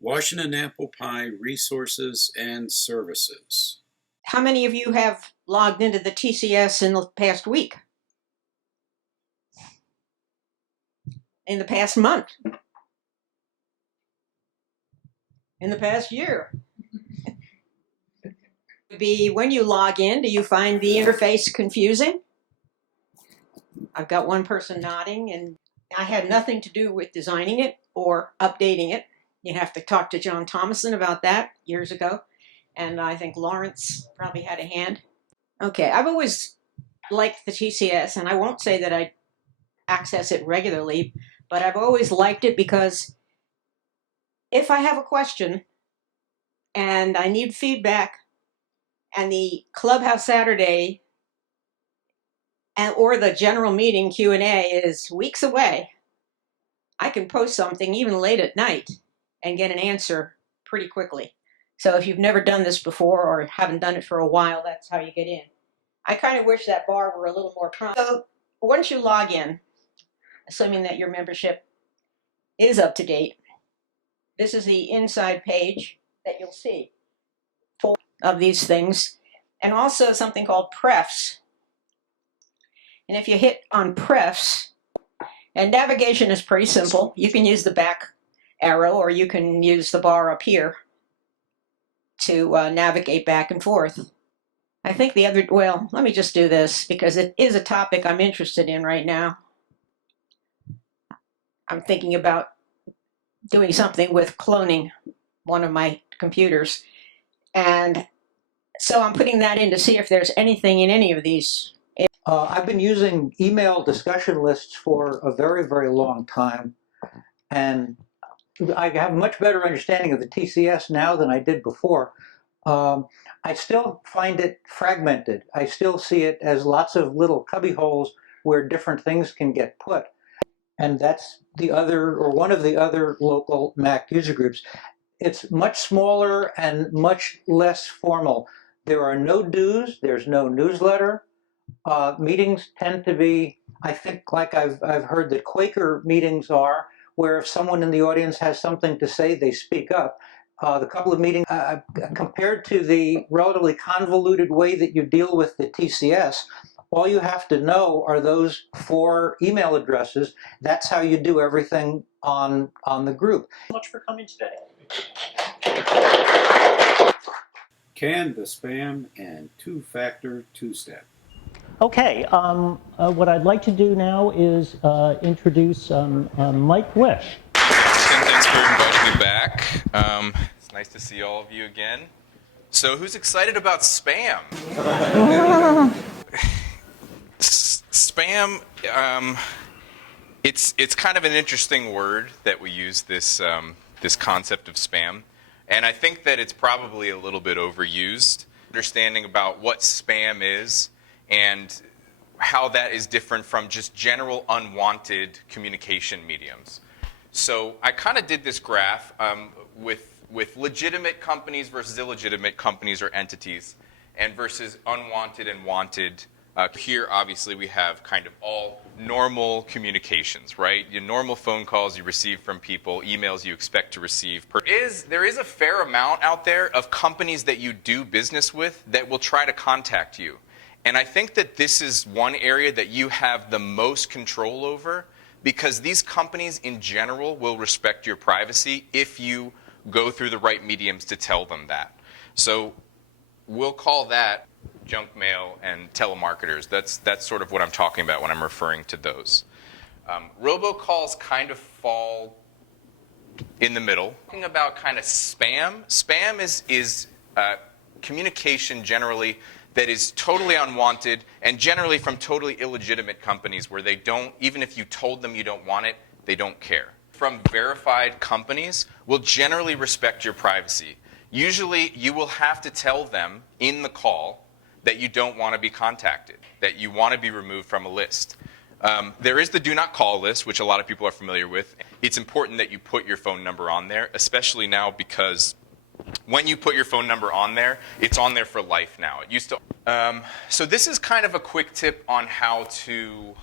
Washington Apple Pie Resources and Services. How many of you have logged into the TCS in the past week? In the past month? In the past year? When you log in, do you find the interface confusing? I've got one person nodding, and I had nothing to do with designing it or updating it. You have to talk to John Thomason about that years ago. And I think Lawrence probably had a hand. Okay, I've always liked the TCS, and I won't say that I access it regularly, but I've always liked it because if I have a question and I need feedback and the Clubhouse Saturday or the general meeting Q&A is weeks away, I can post something even late at night and get an answer pretty quickly. So if you've never done this before or haven't done it for a while, that's how you get in. I kind of wish that bar were a little more prominent. So once you log in, assuming that your membership is up to date, this is the inside page that you'll see full of these things, and also something called prefs. And if you hit on prefs, and navigation is pretty simple. You can use the back arrow or you can use the bar up here to navigate back and forth. I think let me just do this because it is a topic I'm interested in right now. I'm thinking about doing something with cloning one of my computers. And so I'm putting that in to see if there's anything in any of these. I've been using email discussion lists for a very, very long time, and I have a much better understanding of the TCS now than I did before. I still find it fragmented. I still see it as lots of little cubby holes where different things can get put. And that's one of the other local Mac user groups. It's much smaller and much less formal. There are no dues, there's no newsletter. Meetings tend to be, I think, like I've heard that Quaker meetings are, where if someone in the audience has something to say, they speak up. The couple of meetings, compared to the relatively convoluted way that you deal with the TCS, all you have to know are those 4 email addresses. That's how you do everything on the group. Thank you so much for coming today. Can the spam and two-factor two-step. Okay, what I'd like to do now is introduce Mike Wish. Thanks for inviting me back. It's nice to see all of you again. So who's excited about spam? Spam, it's kind of an interesting word that we use, this concept of spam. And I think that it's probably a little bit overused. Understanding about what spam is and how that is different from just general unwanted communication mediums. So I kind of did this graph with legitimate companies versus illegitimate companies or entities, and versus unwanted and wanted. Here, obviously, we have kind of all normal communications, right? Your normal phone calls you receive from people, emails you expect to receive. There is a fair amount out there of companies that you do business with that will try to contact you. And I think that this is one area that you have the most control over, because these companies in general will respect your privacy if you go through the right mediums to tell them that. So we'll call that junk mail and telemarketers. That's sort of what I'm talking about when I'm referring to those. Robocalls kind of fall in the middle. Talking about kind of spam. Spam is communication generally that is totally unwanted and generally from totally illegitimate companies where they don't, even if you told them you don't want it, they don't care. From verified companies will generally respect your privacy. Usually you will have to tell them in the call that you don't want to be contacted, that you want to be removed from a list. There is the do not call list, which a lot of people are familiar with. It's important that you put your phone number on there, especially now because when you put your phone number on there, it's on there for life now. It used to. So this is kind of a quick tip on how to,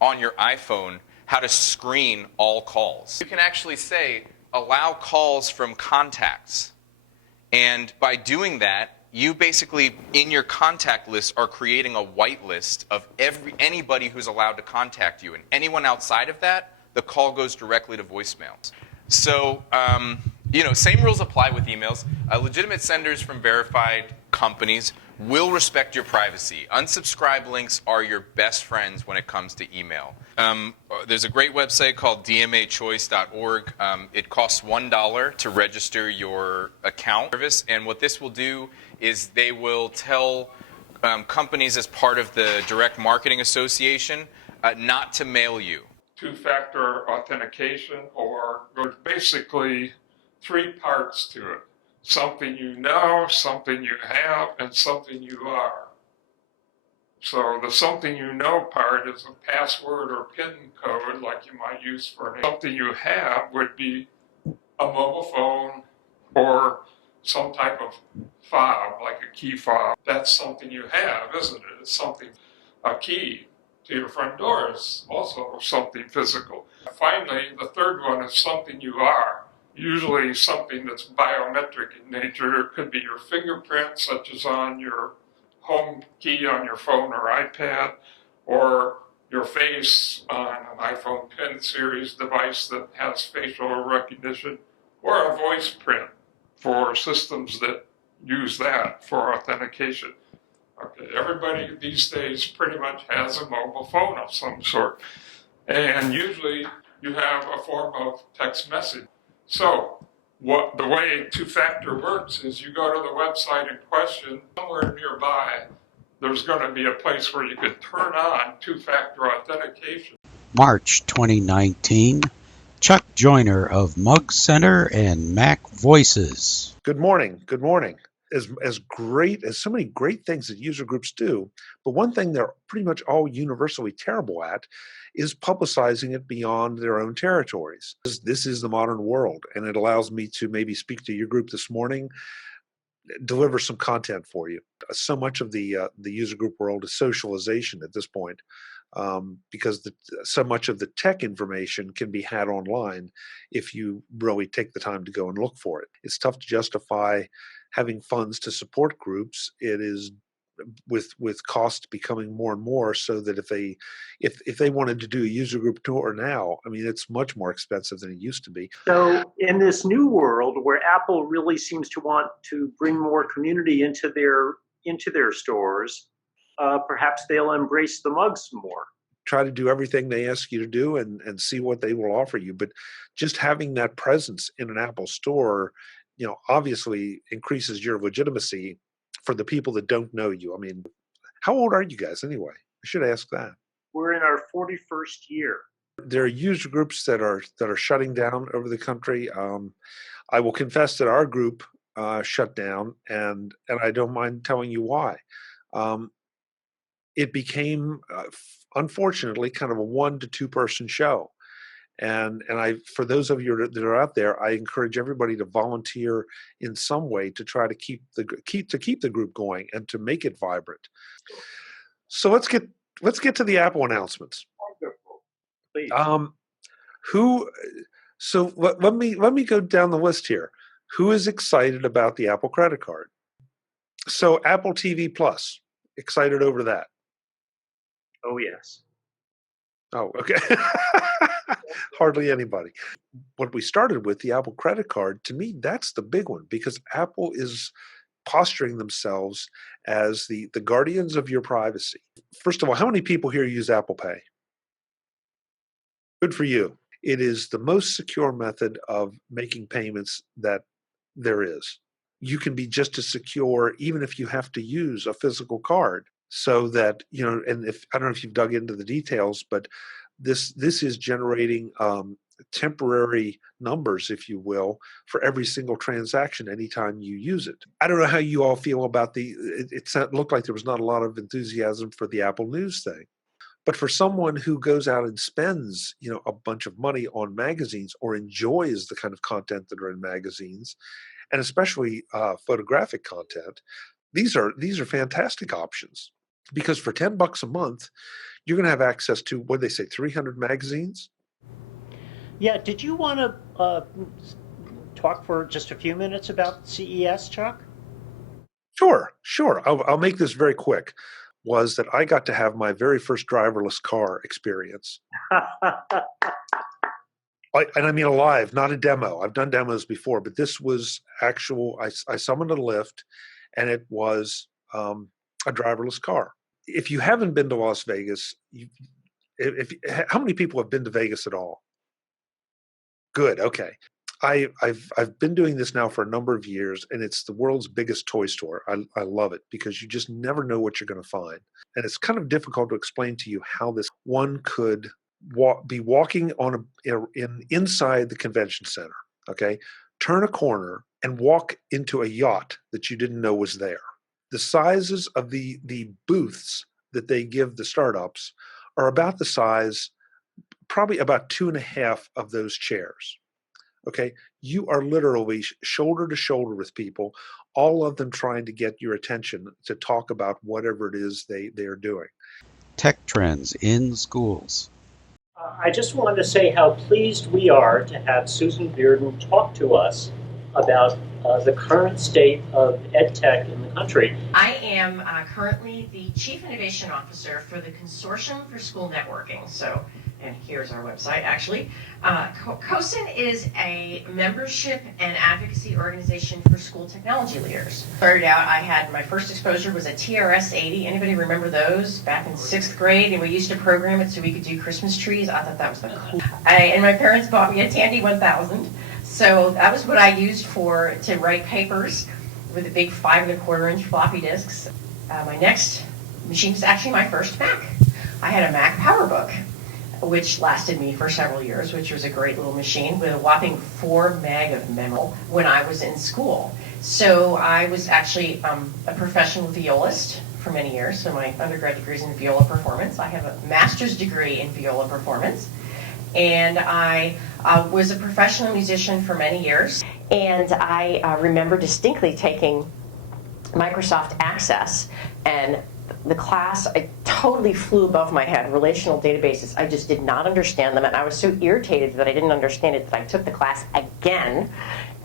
on your iPhone, how to screen all calls. You can actually say, allow calls from contacts. And by doing that, you basically, in your contact list, are creating a whitelist of anybody who's allowed to contact you. And anyone outside of that, the call goes directly to voicemails. So, same rules apply with emails. Legitimate senders from verified companies will respect your privacy. Unsubscribe links are your best friends when it comes to email. There's a great website called dmachoice.org. It costs $1 to register your account service, and what this will do is they will tell companies as part of the Direct Marketing Association not to mail you. Two-factor authentication, or there's basically three parts to it. Something you know, something you have, and something you are. So the something you know part is a password or PIN code like you might use for something you have would be a mobile phone or some type of fob, like a key fob. That's something you have, isn't it? It's something, a key to your front door is also something physical. Finally, the third one is something you are. Usually something that's biometric in nature. It could be your fingerprint, such as on your home key on your phone or iPad, or your face on an iPhone 10 series device that has facial recognition, or a voice print for systems that use that for authentication. Okay, everybody these days pretty much has a mobile phone of some sort, and usually you have a form of text message. So the way two-factor works is you go to the website in question, somewhere nearby, there's going to be a place where you could turn on two-factor authentication. March 2019, Chuck Joyner of Mug Center and Mac Voices. Good morning. Good morning. As great as so many great things that user groups do, but one thing they're pretty much all universally terrible at is publicizing it beyond their own territories. This is the modern world, and it allows me to maybe speak to your group this morning, deliver some content for you. So much of the user group world is socialization at this point, because so much of the tech information can be had online if you really take the time to go and look for it. It's tough to justify having funds to support groups. It is with costs becoming more and more, so that if they wanted to do a user group tour now, I mean, it's much more expensive than it used to be. So in this new world where Apple really seems to want to bring more community into their stores, perhaps they'll embrace the mugs more. Try to do everything they ask you to do and see what they will offer you. But just having that presence in an Apple store, obviously increases your legitimacy for the people that don't know you. I mean, how old are you guys anyway? I should ask that. We're in our 41st year. There are user groups that are shutting down over the country. I will confess that our group shut down, and I don't mind telling you why. It became, unfortunately, kind of a 1 to 2 person show. And for those of you that are out there, I encourage everybody to volunteer in some way to try to keep the group going and to make it vibrant. So let's get to the Apple announcements. Wonderful. Please. Let me go down the list here. Who is excited about the Apple credit card? So Apple TV Plus, excited over that? Oh yes. Oh, okay. Hardly anybody. What we started with, the Apple credit card, to me, that's the big one, because Apple is posturing themselves as the guardians of your privacy. First of all, how many people here use Apple Pay? Good for you. It is the most secure method of making payments that there is. You can be just as secure even if you have to use a physical card. So that, and I don't know if you've dug into the details, but this is generating temporary numbers, if you will, for every single transaction anytime you use it. I don't know how you all feel about it looked like there was not a lot of enthusiasm for the Apple News thing. But for someone who goes out and spends, a bunch of money on magazines or enjoys the kind of content that are in magazines, and especially photographic content, these are fantastic options. Because for $10 a month, you're going to have access to, what they say, 300 magazines? Yeah, did you want to talk for just a few minutes about CES, Chuck? Sure. I'll make this very quick. Was that I got to have my very first driverless car experience. And I mean alive, not a demo. I've done demos before, but this was actual. I summoned a lift, and it was a driverless car. If you haven't been to Las Vegas, how many people have been to Vegas at all? Good. Okay. I've been doing this now for a number of years, and it's the world's biggest toy store. I love it because you just never know what you're going to find, and it's kind of difficult to explain to you how this one could be walking on inside the convention center. Okay, turn a corner and walk into a yacht that you didn't know was there. The sizes of the booths that they give the startups are about the size, probably about 2.5 of those chairs. Okay, you are literally shoulder to shoulder with people, all of them trying to get your attention to talk about whatever it is they are doing. Tech trends in schools. I just wanted to say how pleased we are to have Susan Bearden talk to us about the current state of EdTech in the country. I am currently the Chief Innovation Officer for the Consortium for School Networking. So, and here's our website actually. COSIN is a membership and advocacy organization for school technology leaders. Started out, I had my first exposure was a TRS-80. Anybody remember those? Back in 6th grade, and we used to program it so we could do Christmas trees. I thought that was the cool. And my parents bought me a Tandy 1000. So that was what I used to write papers with the big 5.25-inch floppy disks. My next machine was actually my first Mac. I had a Mac PowerBook, which lasted me for several years, which was a great little machine with a whopping 4 meg of memory when I was in school. So I was actually a professional violist for many years. So my undergrad degree is in viola performance. I have a master's degree in viola performance. And I was a professional musician for many years. And I remember distinctly taking Microsoft Access, and the class, I totally flew above my head. Relational databases, I just did not understand them, and I was so irritated that I didn't understand it that I took the class again.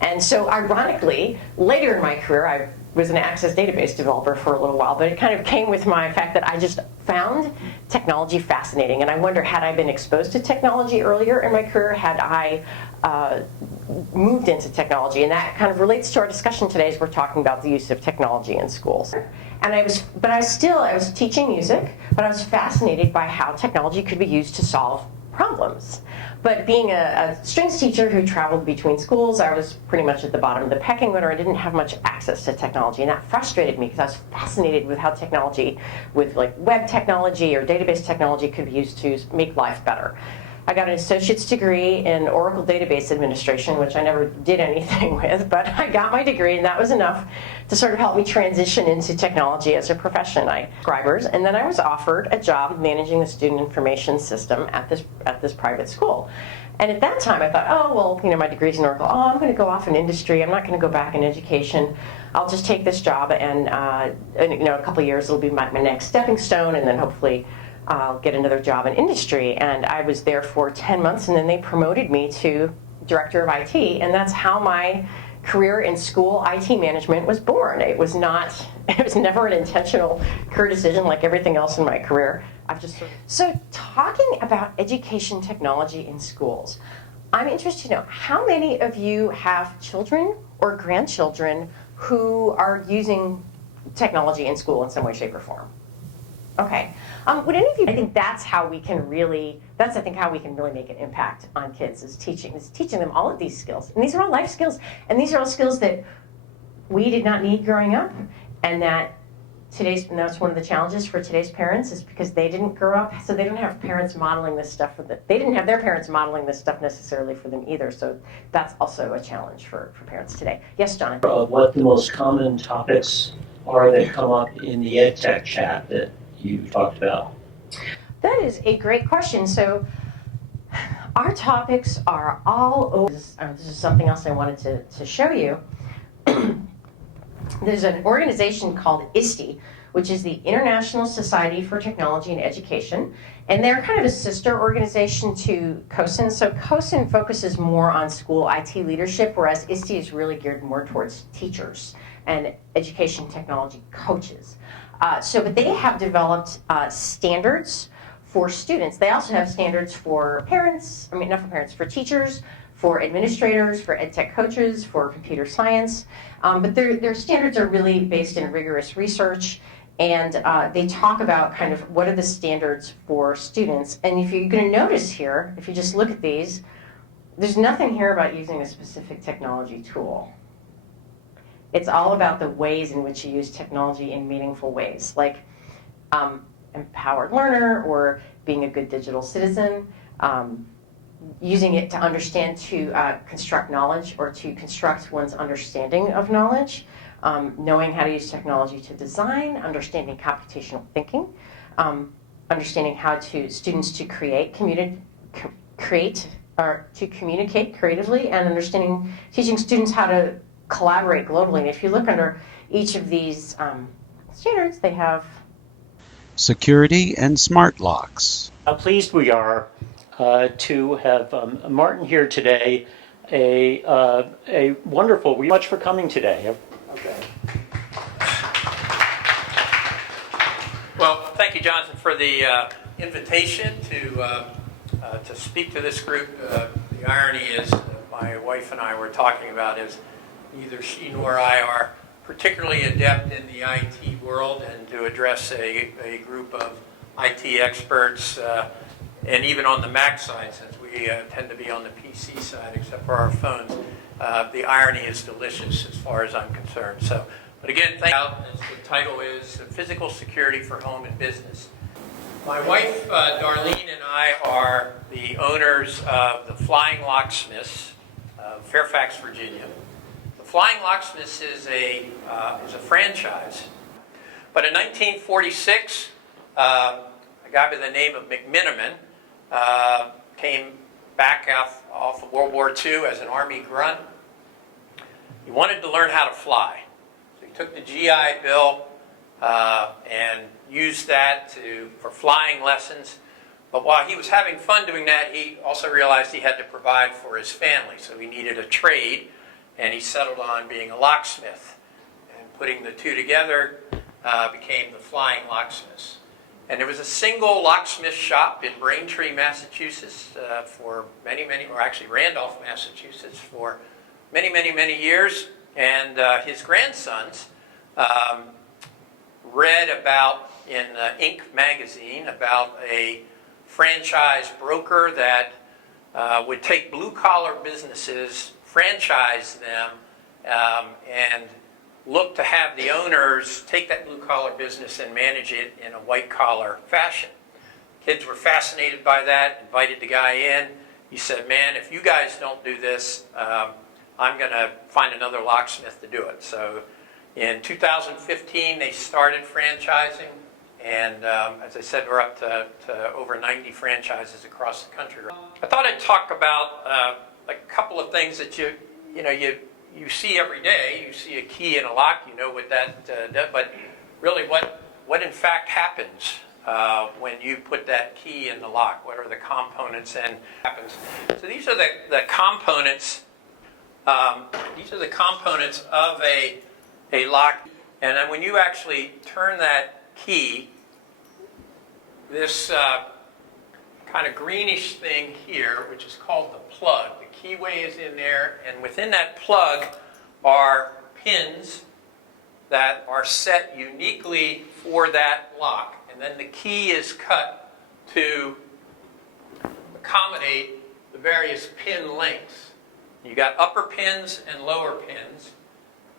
And so ironically, later in my career, I was an Access database developer for a little while, but it kind of came with my fact that I just found technology fascinating, and I wonder, had I been exposed to technology earlier in my career, had I moved into technology? And that kind of relates to our discussion today as we're talking about the use of technology in schools. And I was teaching music, but I was fascinated by how technology could be used to solve problems. But being a strings teacher who traveled between schools, I was pretty much at the bottom of the pecking order. I didn't have much access to technology, and that frustrated me because I was fascinated with how technology, with like web technology or database technology, could be used to make life better. I got an associate's degree in Oracle Database Administration, which I never did anything with, but I got my degree, and that was enough to sort of help me transition into technology as a profession. And then I was offered a job managing the student information system at this private school. And at that time, I thought, oh, well, my degree's in Oracle. Oh, I'm going to go off in industry. I'm not going to go back in education. I'll just take this job, and a couple of years, it'll be my next stepping stone, and then hopefully I'll get another job in industry. And I was there for 10 months, and then they promoted me to director of IT, and that's how my career in school IT management was born. It was never an intentional career decision like everything else in my career. So talking about education technology in schools, I'm interested to know, how many of you have children or grandchildren who are using technology in school in some way, shape, or form? Okay. Would any of you? I think that's how we can really. That's how we can really make an impact on kids, is teaching them all of these skills, and these are all life skills, and these are all skills that we did not need growing up, and and that's one of the challenges for today's parents, is because they didn't grow up, so they don't have parents modeling this stuff for them. They didn't have their parents modeling this stuff necessarily for them either. So that's also a challenge for parents today. Yes, John. What the most common topics are that come up in the EdTech chat that you talked about? That is a great question. So our topics are all over. This is something else I wanted to show you. There's an organization called ISTE, which is the International Society for Technology and Education, And they're kind of a sister organization to COSIN. So COSIN focuses more on school IT leadership, whereas ISTE is really geared more towards teachers and education technology coaches. But they have developed standards for students. They also have standards for parents, not for parents, for teachers, for administrators, for ed tech coaches, for computer science. But their standards are really based in rigorous research, and they talk about kind of what are the standards for students. And if you're going to notice here, if you just look at these, there's nothing here about using a specific technology tool. It's all about the ways in which you use technology in meaningful ways, like empowered learner or being a good digital citizen, using it to understand, to construct knowledge or to construct one's understanding of knowledge, knowing how to use technology to design, understanding computational thinking, understanding how to students to communicate creatively, and teaching students how to collaborate globally. And if you look under each of these standards, they have security and smart locks. How pleased we are to have Martin here today. A wonderful. Much for coming today. Okay. Well, thank you, Jonathan, for the invitation to speak to this group. The irony is, my wife and I were talking about is neither she nor I are particularly adept in the IT world, and to address a group of IT experts, and even on the Mac side, since we tend to be on the PC side, except for our phones, the irony is delicious as far as I'm concerned. So, but again, thank you. The title is Physical Security for Home and Business. My wife, Darlene, and I are the owners of the Flying Locksmiths of Fairfax, Virginia. The Flying Locksmiths is a franchise. But in 1946, a guy by the name of McMiniman came back off of World War II as an Army grunt. He wanted to learn how to fly. So he took the GI Bill and used that for flying lessons. But while he was having fun doing that, he also realized he had to provide for his family. So he needed a trade, and he settled on being a locksmith. And putting the two together became the Flying Locksmiths. And there was a single locksmith shop in Braintree, Massachusetts for Randolph, Massachusetts for many years. And his grandsons read about in Inc. magazine about a franchise broker that would take blue-collar businesses, franchise them, and look to have the owners take that blue-collar business and manage it in a white-collar fashion. Kids were fascinated by that, invited the guy in. He said, man, if you guys don't do this, I'm going to find another locksmith to do it. So in 2015, they started franchising. And as I said, we're up to over 90 franchises across the country. I thought I'd talk about a couple of things that you see every day. You see a key in a lock, you know what that does, but really what in fact happens when you put that key in the lock. What are the components and happens? So these are the components. These are the components of a lock. And then when you actually turn that key, this kind of greenish thing here, which is called the plug. The keyway is in there, and within that plug are pins that are set uniquely for that lock. And then the key is cut to accommodate the various pin lengths. You got upper pins and lower pins.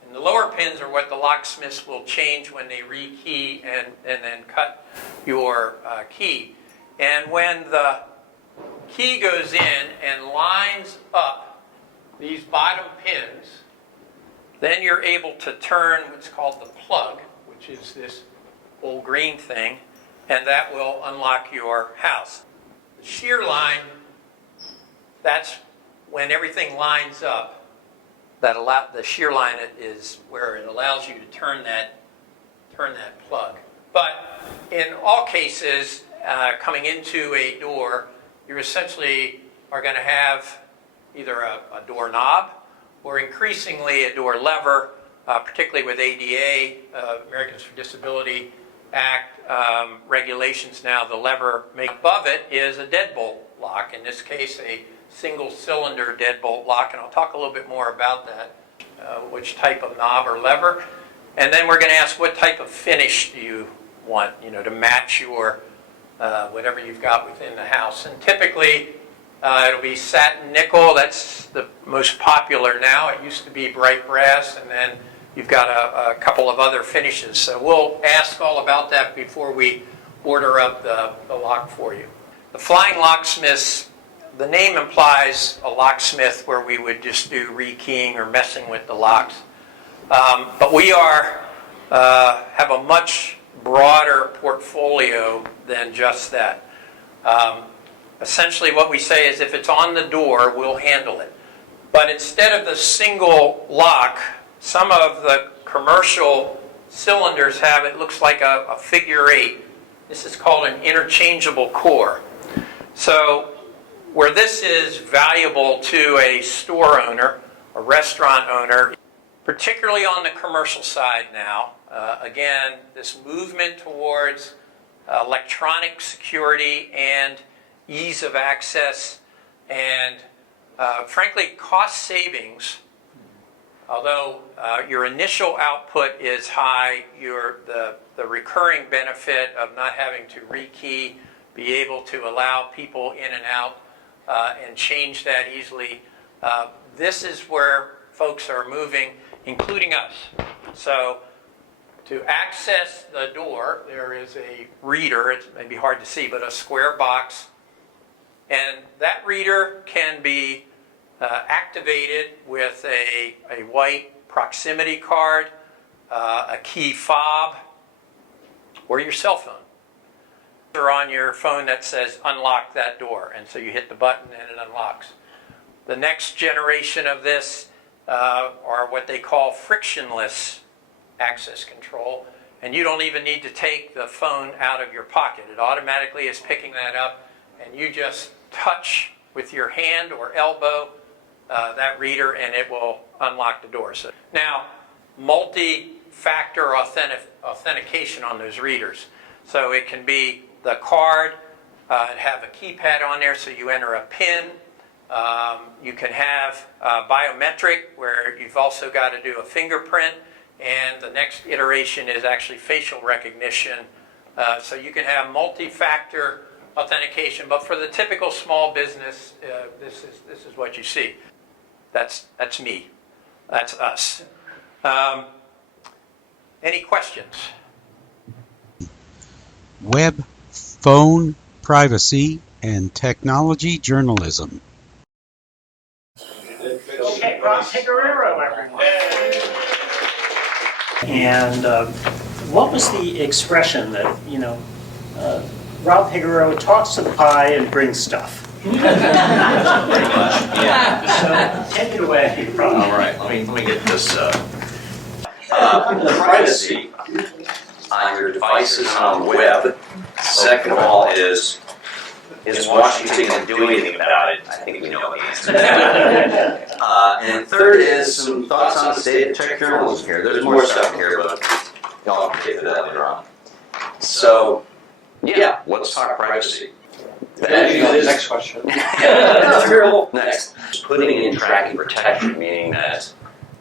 And the lower pins are what the locksmiths will change when they rekey and then cut your key. And when the key goes in and lines up these bottom pins, then you're able to turn what's called the plug, which is this old green thing, and that will unlock your house. The shear line, that's when everything lines up. The shear line is where it allows you to turn that plug. But in all cases, coming into a door, you essentially are going to have either a doorknob or increasingly a door lever, particularly with ADA, Americans with Disability Act regulations now. The lever above it is a deadbolt lock, in this case a single cylinder deadbolt lock, and I'll talk a little bit more about that, which type of knob or lever. And then we're going to ask what type of finish do you want, to match your whatever you've got within the house. And typically it'll be satin nickel. That's the most popular now. It used to be bright brass, and then you've got a couple of other finishes. So we'll ask all about that before we order up the lock for you. The Flying Locksmiths, the name implies a locksmith where we would just do rekeying or messing with the locks. But we have a much broader portfolio than just that. Essentially what we say is if it's on the door, we'll handle it. But instead of the single lock, some of the commercial cylinders have, it looks like a figure 8. This is called an interchangeable core. So where this is valuable to a store owner, a restaurant owner, particularly on the commercial side now, again, this movement towards electronic security and ease of access and, frankly, cost savings. Although your initial output is high, the recurring benefit of not having to rekey, be able to allow people in and out and change that easily, this is where folks are moving, including us. So to access the door, there is a reader. It's maybe hard to see, but a square box. And that reader can be activated with a white proximity card, a key fob, or your cell phone. Or on your phone that says unlock that door, and so you hit the button and it unlocks. The next generation of this are what they call frictionless access control, and you don't even need to take the phone out of your pocket. It automatically is picking that up, and you just touch with your hand or elbow that reader, and it will unlock the door. So now, multi-factor authentication on those readers. So it can be the card, have a keypad on there, so you enter a PIN. You can have biometric, where you've also got to do a fingerprint, and the next iteration is actually facial recognition. So you can have multi-factor authentication, but for the typical small business, this is what you see. That's me. That's us. Any questions? Web, phone, privacy, and technology journalism. Okay, Rob Pegoraro, everyone. And what was the expression that, Rob Pegoraro talks to the pie and brings stuff? Pretty much, yeah. So take it away, Rob. All right, let me get this. Privacy on your devices on the web. Second of all is Washington going to do anything about it? I think we know the answer. And third is some thoughts on the state of tech journalism here. There's more stuff here, but y'all can get to that later on. So, yeah, let's talk privacy. Next question. Next. Putting in tracking protection, meaning that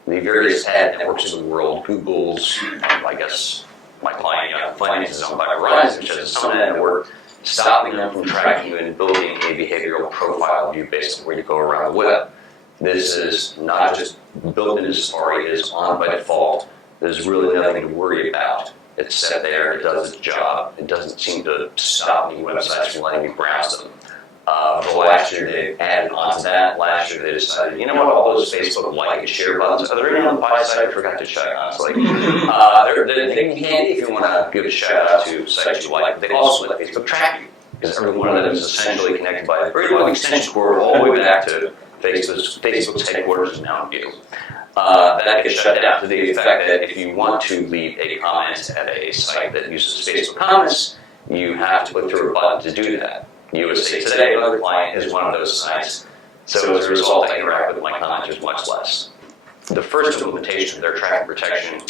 the various ad networks of the world, Google's, I guess my client Finance is owned by Verizon, which has some ad network, stopping them from tracking you and building a behavioral profile of you based on where you go around the web. This is not just built into Safari, it is on by default. There's really nothing to worry about. It's set there, it does its job. It doesn't seem to stop any websites from letting you browse them. Last year they added onto that. Last year they decided, you know what, all those Facebook like and share buttons, are there any on the buy side? I forgot to check, honestly. They can be handy if you want to give a shout out to sites you like. They also let Facebook track you, because every one of them is essentially connected by a very long extension cord all the way back to Facebook's headquarters in Mountain View. That gets shut down to the effect that if you want to leave a comment at a site that uses Facebook comments, you have to click through a button to do that. USA Today, another client, is one of those sites. So as a result, I interact with my commenters much less. The first implementation of their tracking protection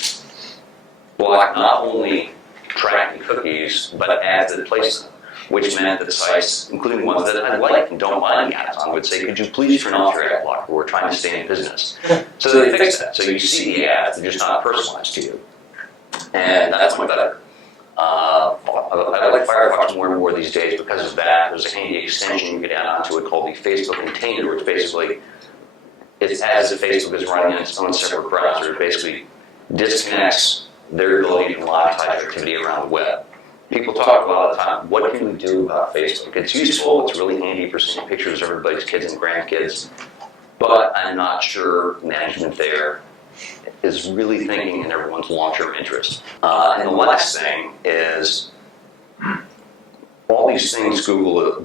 blocked not only tracking cookies, but ads that placed them, which meant that the sites, including ones that I like and don't mind ads on, would say, could you please turn off your ad blocker? We're trying to stay in business. So they fixed that. So you see the ads, they're just not personalized to you. And that's much better. I like Firefox more and more these days because of that. There's a handy extension you can add onto it called the Facebook Container, which basically, it's as if Facebook is running in its own separate browser. It basically disconnects their ability to monetize your activity around the web. People talk a lot of the time, what can we do about Facebook? It's useful, it's really handy for seeing pictures of everybody's kids and grandkids, but I'm not sure management there is really thinking in everyone's long-term interest. And the last thing is all these things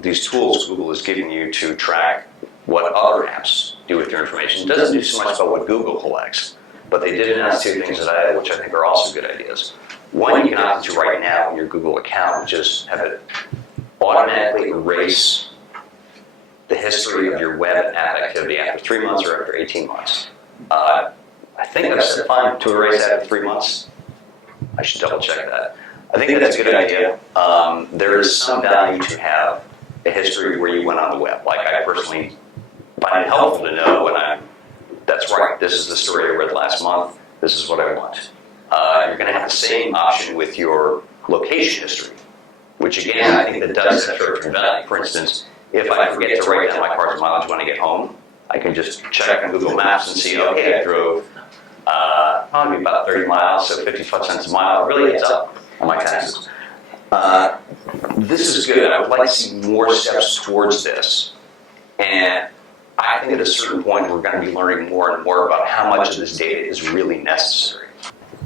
these tools Google is giving you to track what other apps do with your information. It doesn't do so much about what Google collects, but they did announce two things which I think are also good ideas. One, you can opt into right now in your Google account, just have it automatically erase the history of your web and app activity after 3 months or after 18 months. I think I've set fine to erase after 3 months. I should double check that. I think that's a good idea. There is some value to have a history where you went on the web. Like I personally find it helpful to know when that's right, this is the story I read last month, this is what I want. You're going to have the same option with your location history, which again, I think that does have short-term value. For instance, if I forget to write down my car's mileage when I get home, I can just check on Google Maps and see, okay, I drove probably about 30 miles, so 55 cents a mile. It really adds up on my taxes. This is good. I would like to see more steps towards this. And I think at a certain point, we're going to be learning more and more about how much of this data is really necessary.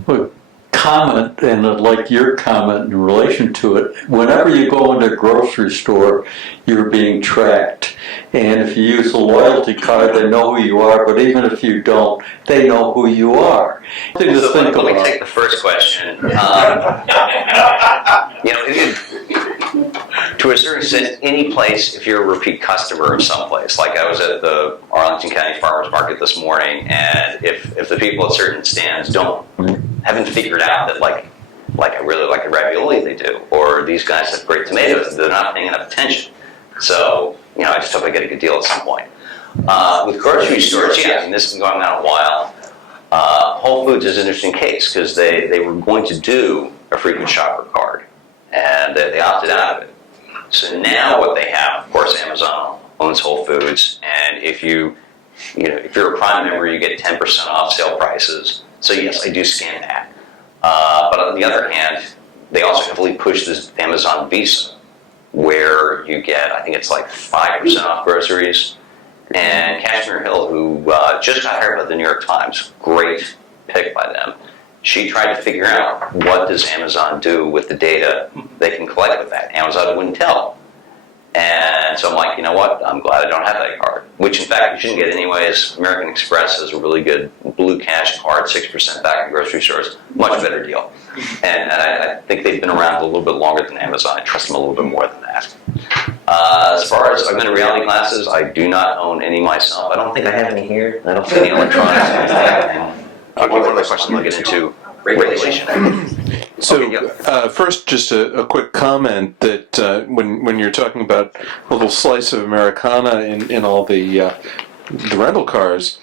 Well, comment, and I'd like your comment in relation to it. Whenever you go into a grocery store, you're being tracked. And if you use a loyalty card, they know who you are, but even if you don't, they know who you are. Let me take the first question. To a certain extent, any place, if you're a repeat customer of someplace, like I was at the Arlington County Farmers Market this morning, and if the people at certain stands haven't figured out that like I really like the ravioli they do, or these guys have great tomatoes, they're not paying enough attention. So, I just hope I get a good deal at some point. With grocery stores, yeah, this has been going on a while. Whole Foods is an interesting case because they were going to do a frequent shopper card, and they opted out of it. So now what they have, of course, Amazon owns Whole Foods, and if you're a Prime member, you get 10% off sale prices. So yes, I do scan that. But on the other hand, they also heavily push this Amazon Visa, where you get, I think it's like 5% off groceries. And Kashmir Hill, who just got hired by the New York Times, great pick by them. She tried to figure out what does Amazon do with the data they can collect with that. Amazon wouldn't tell. And so I'm like, you know what? I'm glad I don't have that card. Which, in fact, you shouldn't get anyways. American Express has a really good Blue Cash card, 6% back in grocery stores. Much better deal. And I think they've been around a little bit longer than Amazon. I trust them a little bit more than that. As far as augmented reality glasses, I do not own any myself. I don't think I have any here. I don't see any electronics. One of the questions I'll get into regulation. So first, just a quick comment that when you're talking about a little slice of Americana in all the rental cars,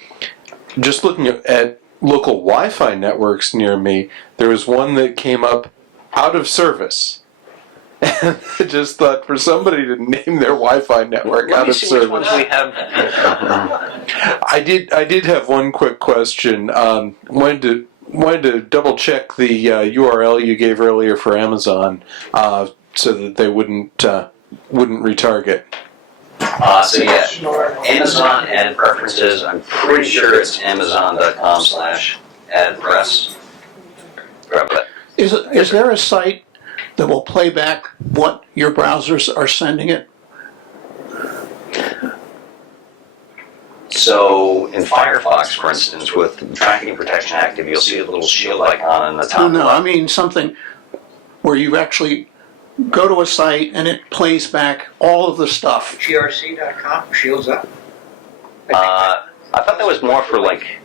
just looking at local Wi-Fi networks near me, there was one that came up out of service. And I just thought for somebody to name their Wi-Fi network out of service. Which ones we have. I did have one quick question. Wanted to double check the URL you gave earlier for Amazon, so that they wouldn't retarget. So yeah, Amazon ad preferences. I'm pretty sure it's Amazon.com/adpress. Is there a site that will play back what your browsers are sending it? So in Firefox, for instance, with tracking and protection active, you'll see a little shield icon on the top. No, I mean something where you actually go to a site and it plays back all of the stuff. grc.com shields up. I thought that was more for like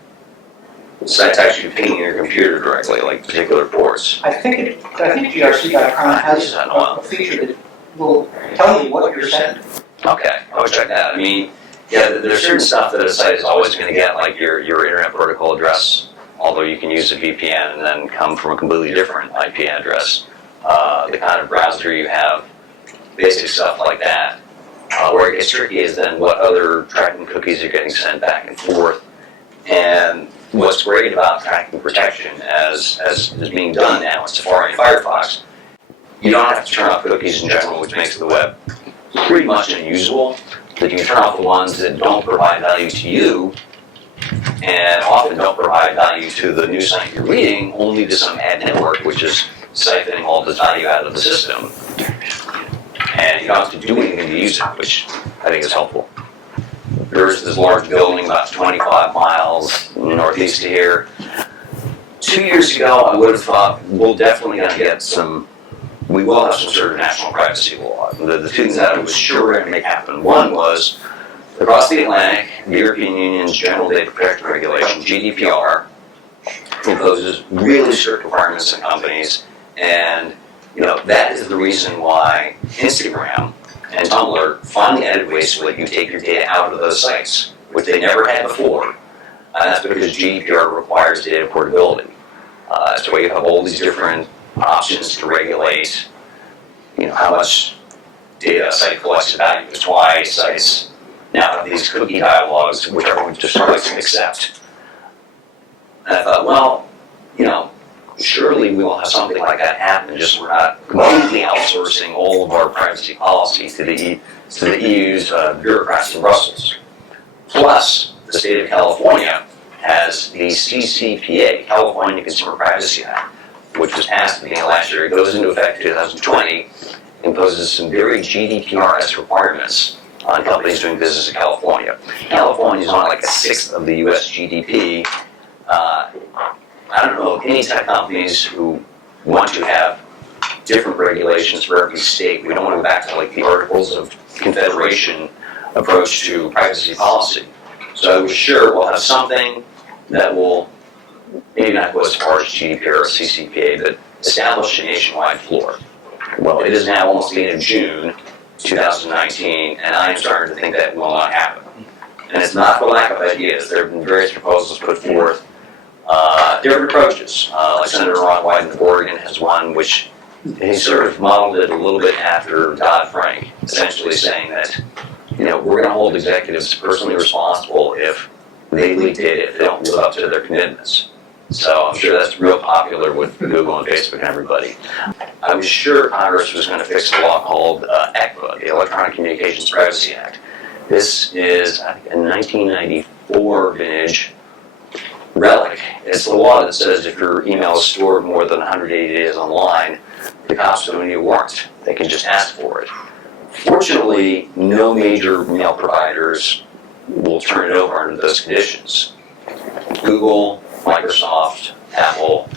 sites actually pinging your computer directly, like particular ports. I think grc.com has a feature that will tell you what you're sending. Okay, I would check that. I mean, yeah, there's certain stuff that a site is always going to get, like your internet protocol address, although you can use a VPN and then come from a completely different IP address. The kind of browser you have, basic stuff like that. Where it gets tricky is then what other tracking cookies are getting sent back and forth. And what's great about tracking protection, as is being done now in Safari and Firefox, you don't have to turn off cookies in general, which makes the web pretty much unusable. That you can turn off the ones that don't provide value to you, and often don't provide value to the news site you're reading, only to some ad network, which is siphoning all this value out of the system. And you don't have to do anything to use it, which I think is helpful. There's this large building about 25 miles northeast of here. 2 years ago, I would have thought we're definitely going to get some. We will have some sort of national privacy law. The two things that I was sure were going to make happen. One was, across the Atlantic, the European Union's General Data Protection Regulation, GDPR, imposes really strict requirements on companies, and that is the reason why Instagram and Tumblr finally added ways to let you take your data out of those sites, which they never had before. And that's because GDPR requires data portability. That's why you have all these different options to regulate, how much data a site collects about you. It's why sites now have these cookie dialogues, which everyone just likes to accept. And I thought, well, surely we will have something like that happen, just we're not completely outsourcing all of our privacy policy to the EU's bureaucrats in Brussels. Plus, the state of California has the CCPA, California Consumer Privacy Act, which was passed at the beginning of last year. It goes into effect in 2020, imposes some very GDPR-esque requirements on companies doing business in California. California is only like a sixth of the U.S. GDP. I don't know of any tech companies who want to have different regulations for every state. We don't want to go back to like the Articles of Confederation approach to privacy policy. So I was sure we'll have something that will maybe not go as far as GDPR or CCPA, but establish a nationwide floor. Well, it is now almost the end of June 2019, and I am starting to think that will not happen. And it's not for lack of ideas. There have been various proposals put forth, different approaches. Like Senator Ron Wyden of Oregon has one, which he sort of modeled it a little bit after Dodd-Frank, essentially saying that, we're going to hold executives personally responsible if they leak data, if they don't live up to their commitments. So I'm sure that's real popular with Google and Facebook and everybody. I was sure Congress was going to fix a law called ECPA, the Electronic Communications Privacy Act. This is, I think, a 1994 vintage relic. It's the law that says if your email is stored more than 180 days online, the cops don't need a warrant. They can just ask for it. Fortunately, no major mail providers will turn it over under those conditions. Google, Microsoft, Apple,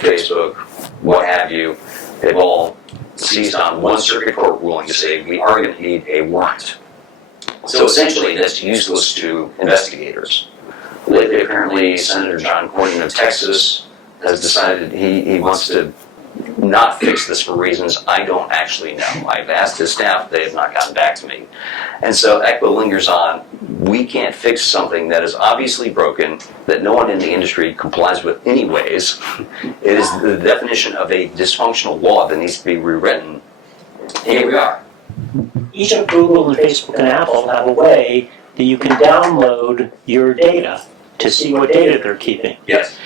Facebook, what have you, they've all seized on one circuit court ruling to say we are going to need a warrant. So essentially, that's useless to investigators. Lately, apparently, Senator John Cornyn of Texas has decided he wants to not fix this for reasons I don't actually know. I've asked his staff, they have not gotten back to me. And so ECPA lingers on. We can't fix something that is obviously broken, that no one in the industry complies with anyways. It is the definition of a dysfunctional law that needs to be rewritten. And here we are. Each of Google and Facebook and Apple have a way that you can download your data to see what data they're keeping. Yes.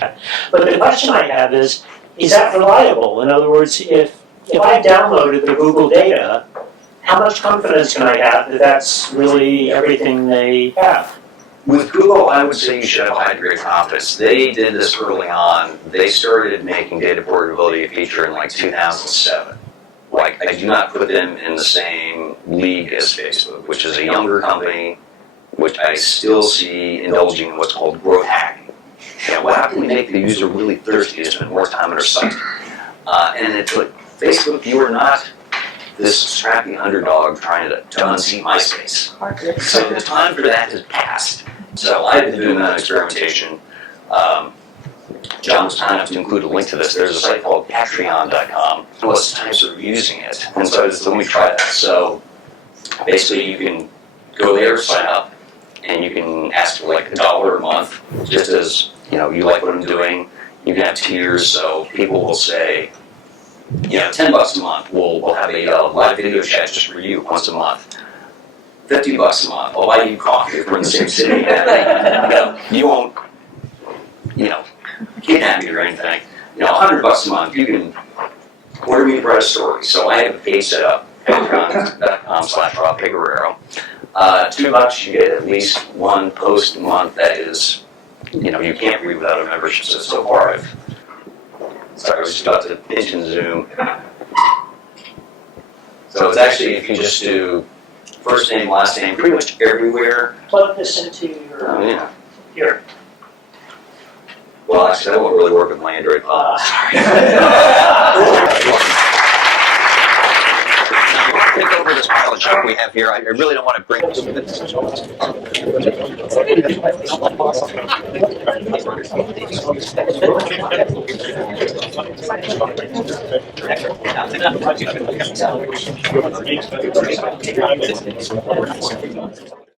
But the question I have is that reliable? In other words, if I downloaded the Google data, how much confidence can I have that that's really everything they have? With Google, I would say you should have a high degree of confidence. They did this early on. They started making data portability a feature in like 2007. Like, I do not put them in the same league as Facebook, which is a younger company, which I still see indulging in what's called growth hacking. How can we make the user really thirsty to spend more time on our site? And it's like, Facebook, you are not this scrappy underdog trying to unseat MySpace. So the time for that has passed. So I've been doing that experimentation. John was kind enough to include a link to this. There's a site called Patreon.com. What's time sort of using it? And so let me try that. So basically you can go there, sign up, and you can ask for like $1 a month, just as you like what I'm doing. You can have tiers, so people will say, $10 a month, we'll have a live video chat just for you once a month. $50 a month, I'll buy you coffee if we're in the same city. You won't, kidnap me or anything. $100 a month, you can order me to write a story. So I have a page set up, patreon.com/Pegoraro. $2, you get at least one post a month that is, you can't read without a membership. So far I was just about to pinch and zoom. So it's actually, if you just do first name, last name, pretty much everywhere. Plug this into your here. Well, actually, that won't really work with my Android phone. Take over this pile of junk we have here. I really don't want to bring this.